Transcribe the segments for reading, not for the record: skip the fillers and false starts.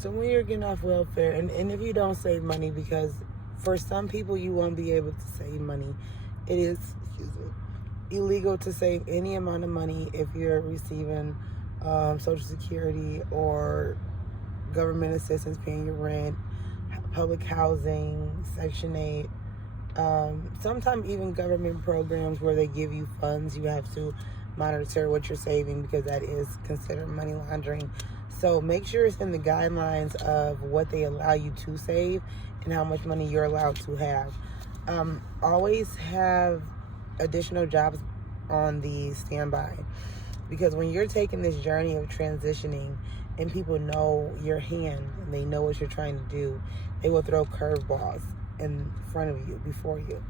So when you're getting off welfare, and if you don't save money, because for some people you won't be able to save money. It is, excuse me, illegal to save any amount of money if you're receiving Social Security or government assistance, paying your rent, public housing, Section 8. Sometimes even government programs where they give you funds, you have to monitor what you're saving because that is considered money laundering. So make sure it's in the guidelines of what they allow you to save and how much money you're allowed to have. Always have additional jobs on the standby, because when you're taking this journey of transitioning and people know your hand and they know what you're trying to do, they will throw curveballs in front of you, before you,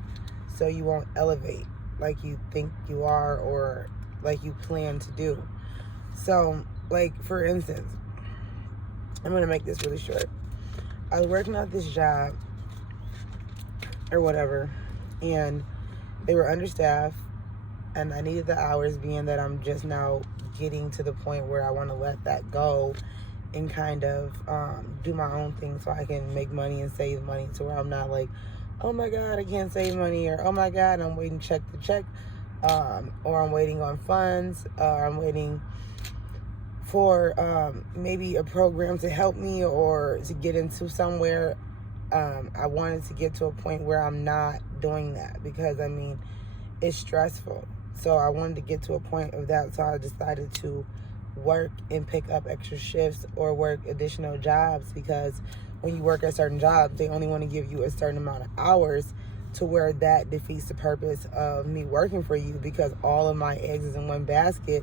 so you won't elevate like you think you are or like you plan to do. So, like, for instance, I'm going to make this really short. I was working at this job or whatever, and they were understaffed, and I needed the hours, being that I'm just now getting to the point where I want to let that go and kind of do my own thing so I can make money and save money, to where I'm not like, oh my God, I can't save money, or oh my God, I'm waiting check to check, or I'm waiting on funds, or I'm waiting for maybe a program to help me or to get into somewhere. I wanted to get to a point where I'm not doing that, because I mean, it's stressful. So I wanted to get to a point of that, so I decided to work and pick up extra shifts or work additional jobs, because when you work at certain jobs, they only want to give you a certain amount of hours, to where that defeats the purpose of me working for you, because all of my eggs is in one basket.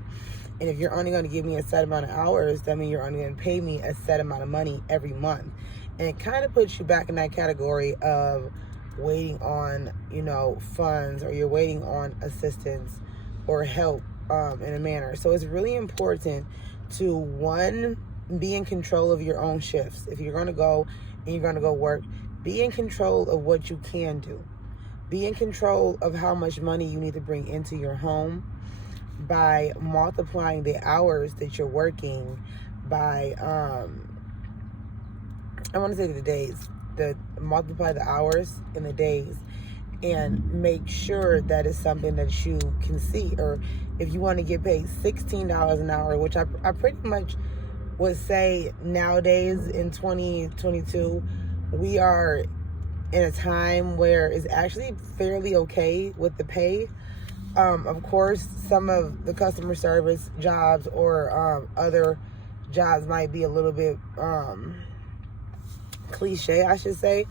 And if you're only going to give me a set amount of hours, that means you're only going to pay me a set amount of money every month. And it kind of puts you back in that category of waiting on, funds, or you're waiting on assistance or help in a manner. So it's really important to, one, be in control of your own shifts. If you're going to go and you're going to go work, be in control of what you can do. Be in control of how much money you need to bring into your home by multiplying the hours that you're working by, I want to say the days, multiply the hours in the days, and make sure that it's something that you can see. Or if you want to get paid $16 an hour, which I pretty much would say nowadays in 2022, we are in a time where it's actually fairly okay with the pay. Of course, some of the customer service jobs or other jobs might be a little bit cliche, I should say.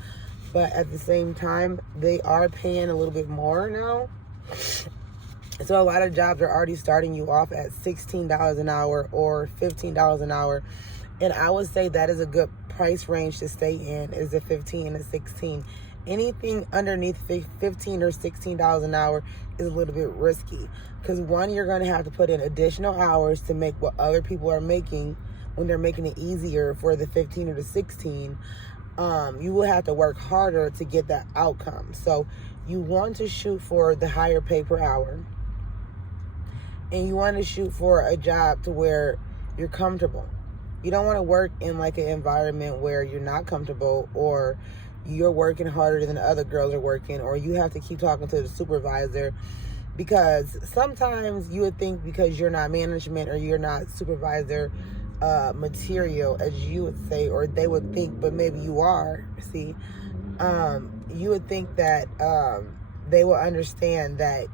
But at the same time, they are paying a little bit more now. So a lot of jobs are already starting you off at $16 an hour or $15 an hour. And I would say that is a good price range to stay in, is the 15 to 16. Anything underneath $15 or $16 an hour is a little bit risky. Because one, you're going to have to put in additional hours to make what other people are making when they're making it easier for the 15 or the 16. You will have to work harder to get that outcome. So you want to shoot for the higher pay per hour. And you want to shoot for a job to where you're comfortable. You don't want to work in like an environment where you're not comfortable, or you're working harder than other girls are working, or you have to keep talking to the supervisor. Because sometimes you would think, because you're not management or you're not supervisor material, as you would say, or they would think, but maybe you are, see, you would think that they will understand that,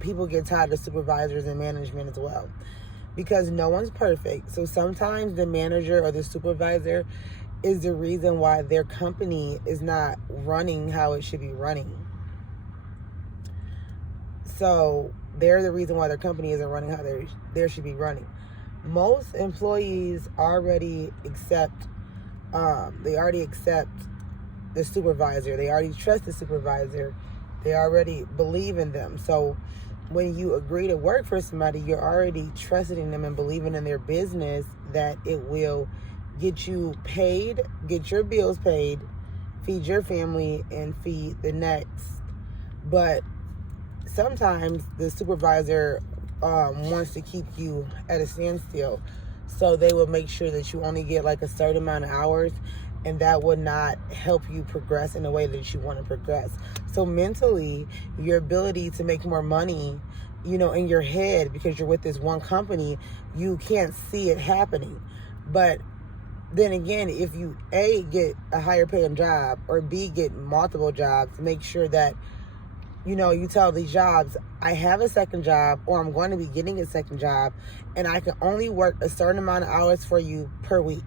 people get tired of supervisors and management as well, because no one's perfect. So sometimes the manager or the supervisor is the reason why their company is not running how it should be running. So they're the reason why their company isn't running how they should be running. Most employees already accept the supervisor. They already trust the supervisor. They already believe in them. So when you agree to work for somebody, you're already trusting them and believing in their business, that it will get you paid, get your bills paid, feed your family, and feed the next. But sometimes the supervisor wants to keep you at a standstill. So they will make sure that you only get like a certain amount of hours, and that would not help you progress in the way that you want to progress. So mentally, your ability to make more money, in your head, because you're with this one company, you can't see it happening. But then again, if you A, get a higher paying job, or B, get multiple jobs, make sure that you tell these jobs, I have a second job, or I'm going to be getting a second job, and I can only work a certain amount of hours for you per week.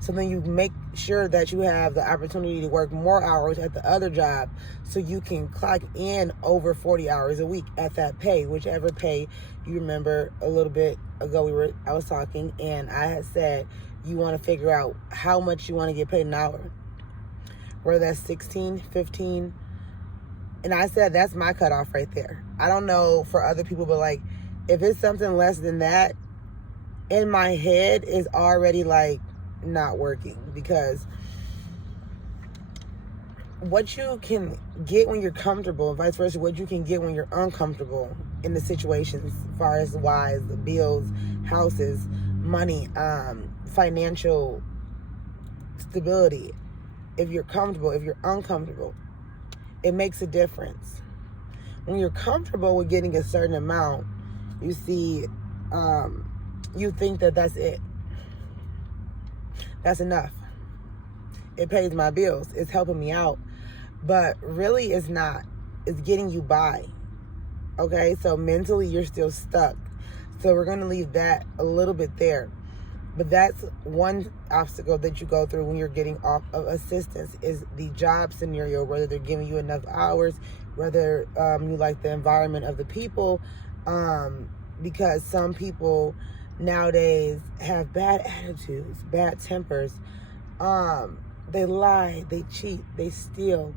So then you make sure that you have the opportunity to work more hours at the other job, so you can clock in over 40 hours a week at that pay, whichever pay. You remember a little bit ago I was talking, and I had said you want to figure out how much you want to get paid an hour, whether that's 16, 15. And I said that's my cutoff right there. I don't know for other people, but like, if it's something less than that, in my head is already like not working, because what you can get when you're comfortable, vice versa, what you can get when you're uncomfortable in the situations, as far as wise, the bills, houses, money, financial stability. If you're comfortable, if you're uncomfortable, it makes a difference. When you're comfortable with getting a certain amount, you see, you think that that's it. That's enough. It pays my bills. It's helping me out. But really, it's not. It's getting you by. Okay? So mentally, you're still stuck. So we're going to leave that a little bit there. But that's one obstacle that you go through when you're getting off of assistance, is the job scenario, whether they're giving you enough hours, whether you like the environment of the people, because some people nowadays have bad attitudes, bad tempers. They lie, they cheat, they steal.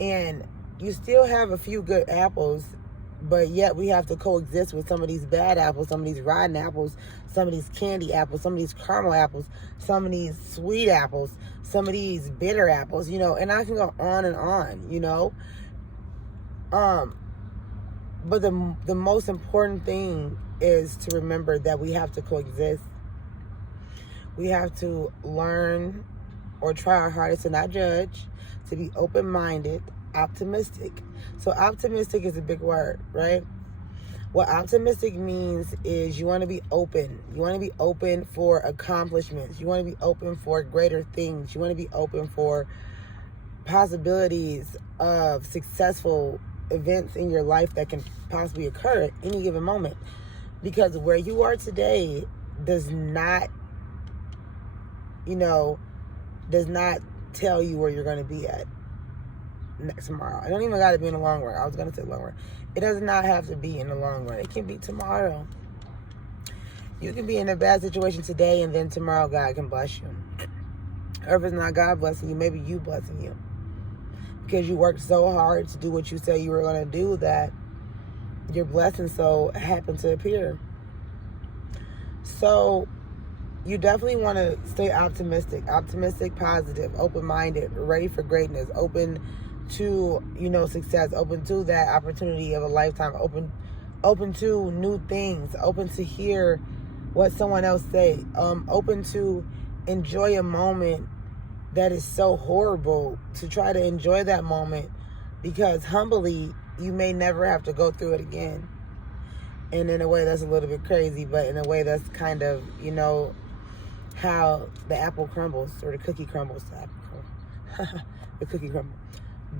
And you still have a few good apples, but yet we have to coexist with some of these bad apples, some of these rotten apples, some of these candy apples, some of these caramel apples, some of these sweet apples, some of these bitter apples, and I can go on and on, But the most important thing is to remember that we have to coexist. We have to learn, or try our hardest to not judge, to be open-minded, optimistic. So optimistic is a big word, right? What optimistic means is you want to be open. You want to be open for accomplishments. You want to be open for greater things. You want to be open for possibilities of successful events in your life that can possibly occur at any given moment. Because where you are today does not tell you where you're going to be at next tomorrow. I don't even got to be in the long run. I was going to say long run. It does not have to be in the long run. It can be tomorrow. You can be in a bad situation today, and then tomorrow God can bless you. Or if it's not God blessing you, maybe you blessing you. Because you worked so hard to do what you said you were going to do, that your blessing so happened to appear. So you definitely want to stay optimistic, positive, open-minded, ready for greatness, open to, success, open to that opportunity of a lifetime, open to new things, open to hear what someone else say, open to enjoy a moment that is so horrible, to try to enjoy that moment, because humbly, you may never have to go through it again. And in a way that's a little bit crazy, but in a way that's kind of, how the apple crumbles, or the cookie crumbles. The cookie crumbles.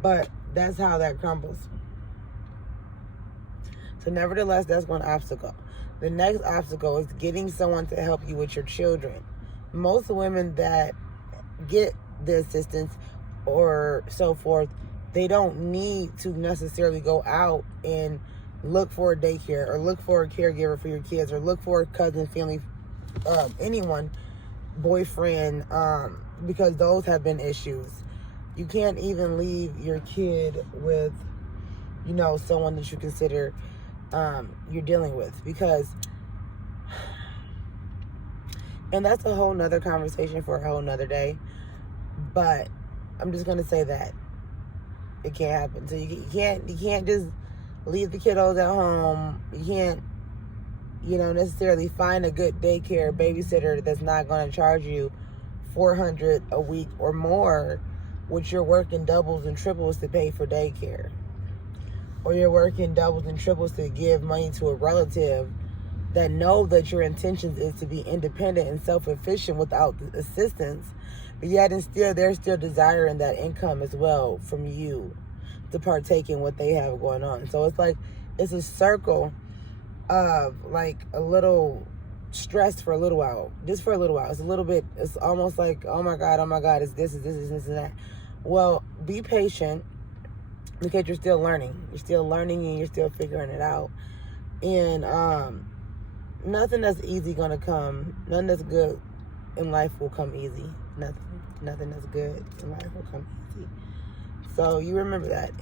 But that's how that crumbles. So nevertheless, that's one obstacle. The next obstacle is getting someone to help you with your children. Most women that get the assistance or so forth, they don't need to necessarily go out and look for a daycare, or look for a caregiver for your kids, or look for a cousin, family, anyone, boyfriend, because those have been issues. You can't even leave your kid with, someone that you consider you're dealing with, because, and that's a whole nother conversation for a whole nother day, but I'm just going to say that it can't happen. So you can't just leave the kiddos at home. You can't necessarily find a good daycare babysitter that's not going to charge you $400 a week or more, which you're working doubles and triples to pay for daycare. Or you're working doubles and triples to give money to a relative that know that your intentions is to be independent and self-efficient without assistance, but yet and still they're still desiring that income as well from you to partake in what they have going on. So it's like it's a circle of like a little stress for a little while, just for a little while. It's almost like, oh my God, it's this, and that. Well, be patient because you're still learning. You're still learning and you're still figuring it out. And nothing that's easy gonna come. Nothing that's good in life will come easy. Nothing that's good in life will come easy. So you remember that.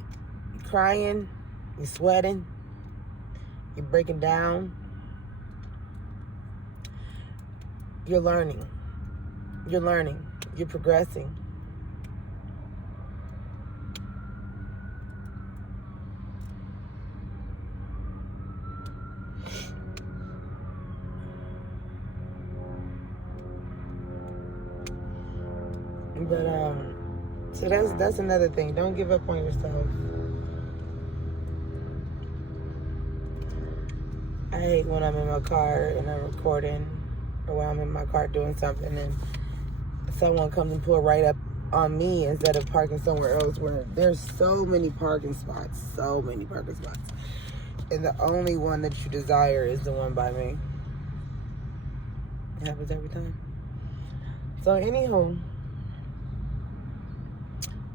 You're crying, you're sweating, you're breaking down. You're learning. You're progressing. But so that's another thing. Don't give up on yourself. I hate when I'm in my car and I'm recording, or when I'm in my car doing something and someone comes and pull right up on me instead of parking somewhere else where there's so many parking spots. And the only one that you desire is the one by me. It happens every time. So anywho,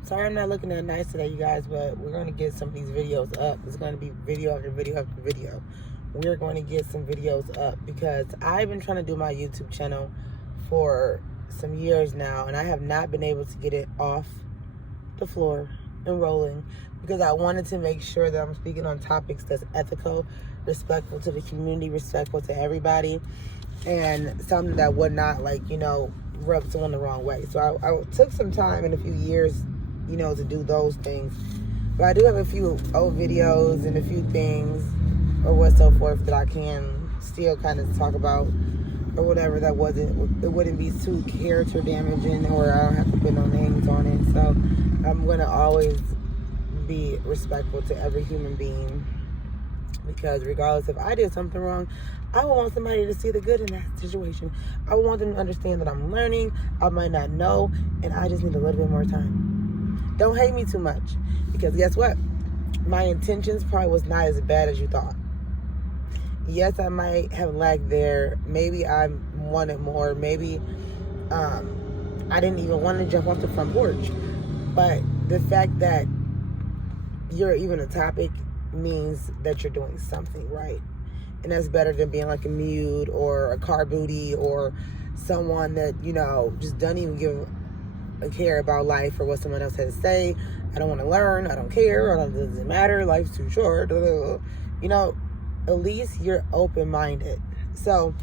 sorry I'm not looking that nice today, you guys, but we're going to get some of these videos up. It's going to be video after video after video. We're going to get some videos up because I've been trying to do my YouTube channel for some years now, and I have not been able to get it off the floor and rolling because I wanted to make sure that I'm speaking on topics that's ethical, respectful to the community, respectful to everybody, and something that would not, rub someone the wrong way. So I took some time in a few years, to do those things. But I do have a few old videos and a few things or what so forth that I can still kind of talk about or whatever it wouldn't be too character damaging, or I don't have to put no names on it. So I'm going to always be respectful to every human being, because regardless if I did something wrong, I would want somebody to see the good in that situation. I would want them to understand that I'm learning, I might not know, and I just need a little bit more time. Don't hate me too much, because guess what? My intentions probably was not as bad as you thought. Yes, I might have lagged there. Maybe I wanted more. Maybe I didn't even want to jump off the front porch. But the fact that you're even a topic means that you're doing something right. And that's better than being like a mute or a car booty or someone that, just doesn't even give a care about life or what someone else has to say. I don't want to learn. I don't care. It doesn't matter. Life's too short. At least you're open-minded. So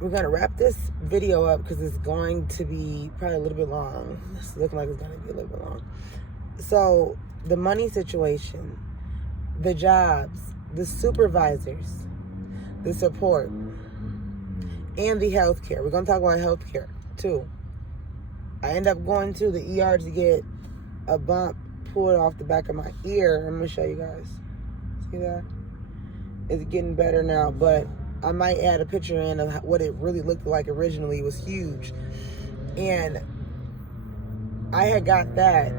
we're going to wrap this video up because it's going to be probably a little bit long. It's looking like it's going to be a little bit long. So the money situation, the jobs, the supervisors, the support, and the healthcare. We're going to talk about healthcare too. I end up going to the ER to get a bump pulled off the back of my ear. I'm going to show you guys. See that? It's getting better now, but I might add a picture in of what it really looked like originally. It was huge. And I had got that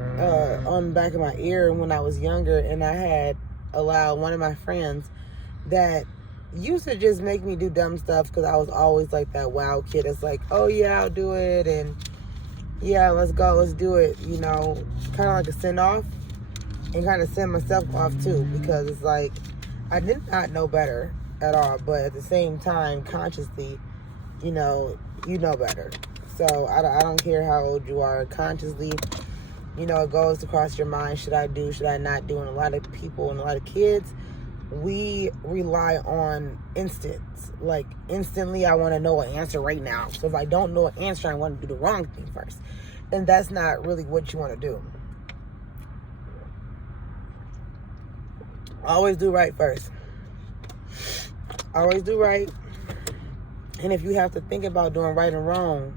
on the back of my ear when I was younger, and I had allowed one of my friends that used to just make me do dumb stuff because I was always like that wild kid. It's like, oh yeah, I'll do it, and yeah, let's go, let's do it, kind of like a send off, and kind of send myself off too, because it's like I did not know better at all, but at the same time, consciously, you know better. So I don't care how old you are, consciously, it goes across your mind, should I do, should I not do? And a lot of people and a lot of kids, we rely on instants. Like, instantly, I want to know an answer right now. So if I don't know an answer, I want to do the wrong thing first. And that's not really what you want to do. Always do right first. Always do right. And if you have to think about doing right and wrong,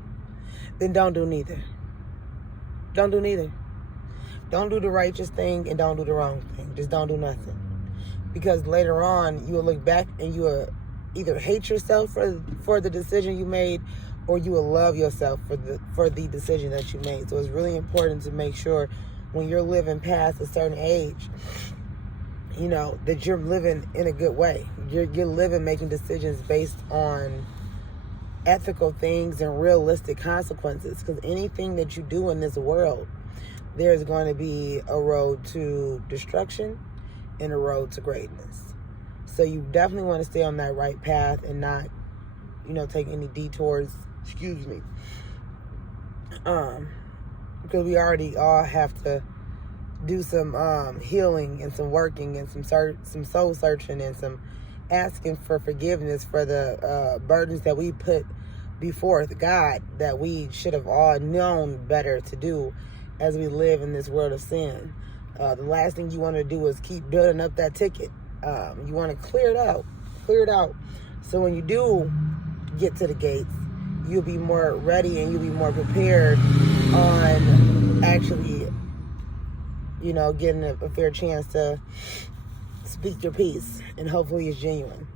then don't do neither. Don't do neither. Don't do the righteous thing and don't do the wrong thing. Just don't do nothing. Because later on, you will look back and you will either hate yourself for the decision you made, or you will love yourself for the decision that you made. So it's really important to make sure when you're living past a certain age, you know, that you're living in a good way. You're living making decisions based on ethical things and realistic consequences. Because anything that you do in this world, there's going to be a road to destruction and a road to greatness. So you definitely want to stay on that right path and not, you know, take any detours. Excuse me. Because we already all have to do some healing and some working and some soul searching and some asking for forgiveness for the burdens that we put before God, that we should have all known better to do as we live in this world of sin. The last thing you want to do is keep building up that ticket. You want to clear it out. So when you do get to the gates, you'll be more ready and you'll be more prepared on actually, you know, getting a fair chance to speak your piece, and hopefully it's genuine.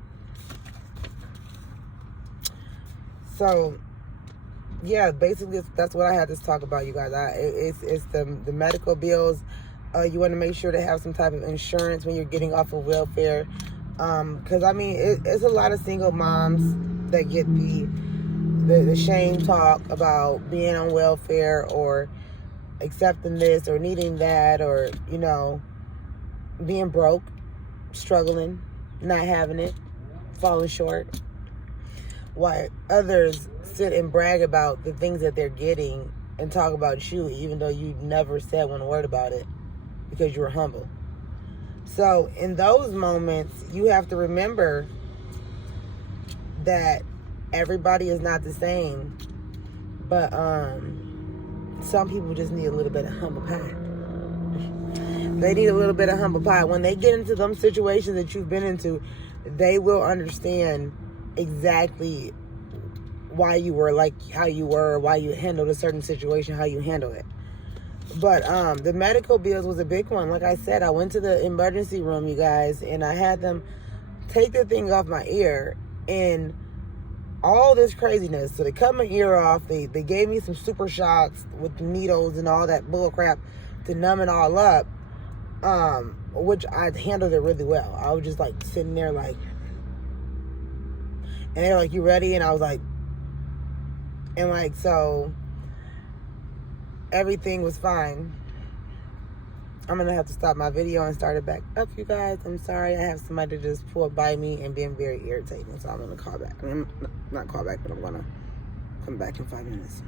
So, yeah, basically that's what I had to talk about, you guys. It's the medical bills. You want to make sure to have some type of insurance when you're getting off of welfare. Because, I mean, it's a lot of single moms that get the shame talk about being on welfare or accepting this or needing that, or, you know, being broke, struggling, not having it, falling short. While others sit and brag about the things that they're getting and talk about you, even though you never said one word about it because you were humble. So in those moments, you have to remember that everybody is not the same, but some people just need a little bit of humble pie. They need a little bit of humble pie. When they get into them situations that you've been into, they will understand exactly why you were like how you were, why you handled a certain situation, how you handled it. But the medical bills was a big one. Like I said, I went to the emergency room, you guys, and I had them take the thing off my ear and all this craziness. So they cut my ear off. They gave me some super shots with needles and all that bull crap to numb it all up, which I handled it really well. I was just like sitting there like, and they were like, "You ready?" And I was like, and like, so everything was fine. I'm gonna have to stop my video and start it back up, you guys. I'm sorry. I have somebody just pull up by me and being very irritating, so I'm gonna call back. Not call back, but I'm gonna come back in 5 minutes.